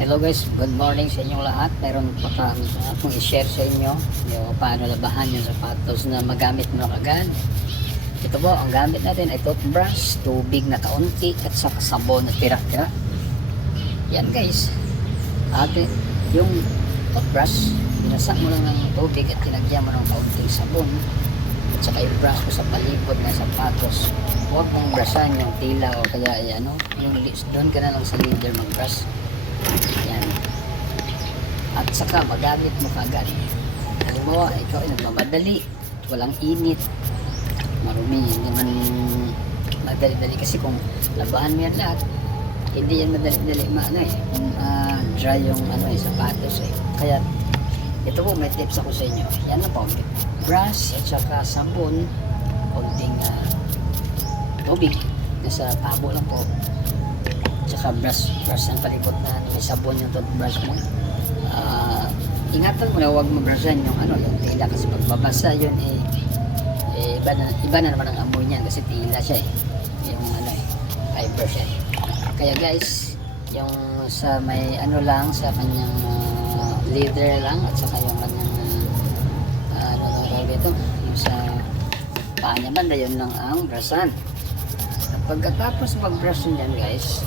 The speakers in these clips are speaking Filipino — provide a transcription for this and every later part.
Hello guys, good morning sa inyong lahat. Meron pa akong i-share sa inyo yung paano labahan yung sapatos na magamit mo agad. Ito po, ang gamit natin ay toothbrush, tubig na kaunti at saka sabon na tira-tira. Yan guys. At yung toothbrush, binasa mo lang ng tubig at tinagyan mo ng kaunting sabon. At saka i-brush mo sa palibot ng sapatos. Huwag mong brushan yung tila o kaya yung lips. Doon ka na lang sa leader mag-brush. Yan. At saka magamit mo kagad. Halimbawa, ikaw ay nagmamadali, walang init, marumi, hindi man madali-dali kasi kung labahan mo yan lahat, hindi yan madali-dali dry yung sapatos eh. Kaya ito po, may tips ako sa inyo. Yan na po, brush at saka sabon, konting tubig, nasa tabo lang po. Saka brush ang palibot na may sabon yung toothbrush mo. Ingatan mo na huwag mabrushan yung yung tila kasi pagbabasa yun iba na naman ang amoy niyan kasi tila siya yung fiber siya Kaya guys, yung sa may lang sa kanyang leather lang at saka yung kanyang ito yung sa paa niya banda yun lang ang brushan. Pagkatapos mag-brush yan guys,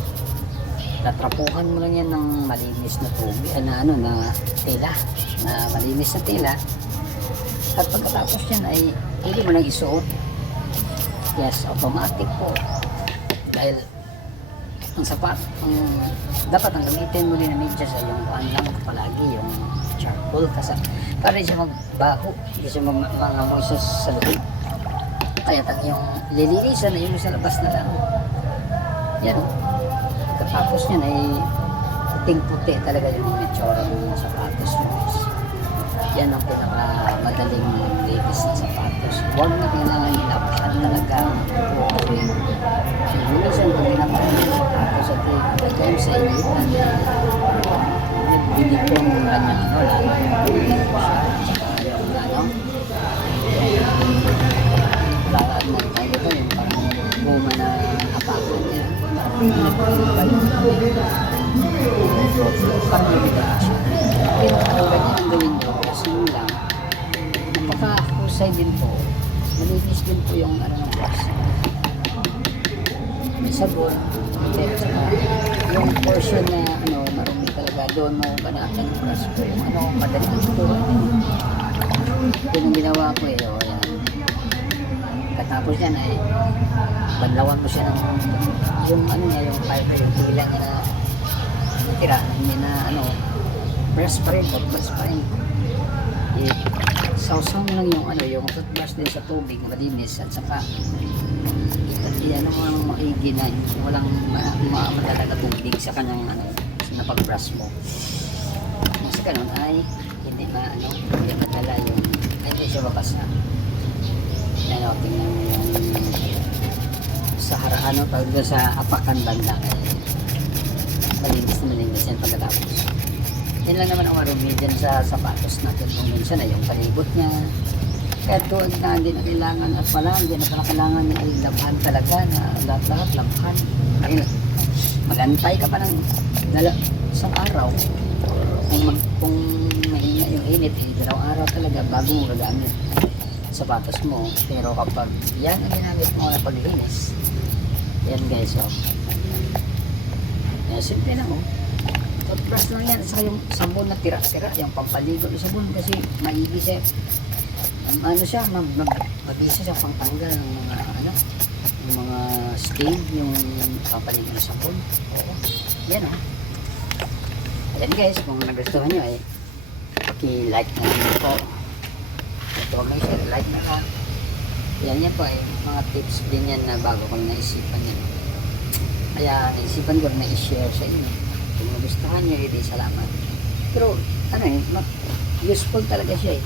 tatrapuhan mo lang yan ng malinis na tubig na tela, na malinis na tela. At pagkatapos yan ay hindi mo nang isuot. Yes, automatic po. Dahil ang sapat, dapat ang gamitin mo din na medyas ay yung lang palagi, yung charcoal kasi para hindi siya magbaho, hindi siya mangamoy sa loob. Kaya yung lilinisan na yung sa labas na lang. Yan o. Tapos yan ay puting-puti talaga yung itsura ng sapatos mo. Yan ang pinakamadaling linis ng sapatos. Huwag na kailangan ilaphan talaga ang puti. Minsan pag ilaphan ng sapatos at ilagay sa initan, hindi po ang kanyang lalo saka yung lalaan mo tayo ito yung parang guma na apakan niya. Ganyan ang gawin nyo kasi lang napaka-husay din po, malinis din po yung ng brush, may sabon yung portion na marumi talaga doon mo banatan yung brush ko yung madali ito yun ang ginawa ko yan. Katapos yan ay banlawan mo siya ng yung yung fiber, yung tila niya na tira, hindi na brush pa rin, toothbrush pa rin. Sausaw lang yung toothbrush din sa tubig, malinis at saka mo maigi na walang madalaga tubig sa kanyang na pag-brush mo. Kasi ganun ay hindi hindi madala yung hindi siya babasa. Tingnan mo yung sa haraan pag sa apakan banda malinis yan pagkatapos. Yan lang naman ang marumi dyan sa sapatos natin kung minsan na yung palibot niya. Kaya doon na hindi na kailangan at wala hindi na kailangan ay labahan talaga na lahat labahan. Magantay ka pa ng isang araw kung mahina yung init araw talaga bago mo gagamit sapatos mo. Pero kapag yan ang ginamit mo na paglinis, yan guys simple lang toothbrush lang yan. Saka yung sabon na tira-tira, yung pampaligo yung sabon kasi maigi siya siya mabisa siya pangtanggal ng mga yung mga stain yung pampaligo ng sabon. Yan yan guys, kung nagustuhan nyo ay paki-like na lang po. Huwag na i-share, like na lang. Yan po ay mga tips din yan na bago ko naisipan yan. Kaya naisipan ko na i-share sa inyo. Kung nagustuhan nyo, hindi salamat. Pero useful talaga siya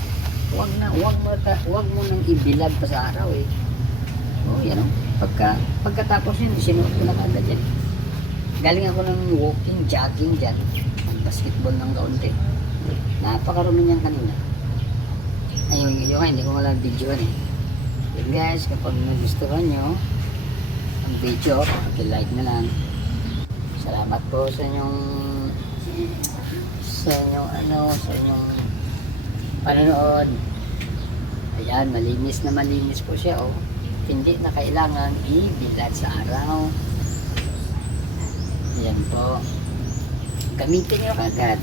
Huwag mo nang ibilag pa sa araw yan pagkatapos yun, sinuot ko lang agad yan. Galing ako ng walking, jogging dyan. Basketball ng kaunti. Napakarumi niyan kanina. Ayun, hindi ko wala videoan Yun guys, kapag nagustuhan nyo ang video, like na lang. Salamat po sa inyong sa inyong sa inyong panonood. Ayan, malinis po siya, oh. Hindi na kailangan ibilad sa araw. Ayan po. Gamitin nyo kagad.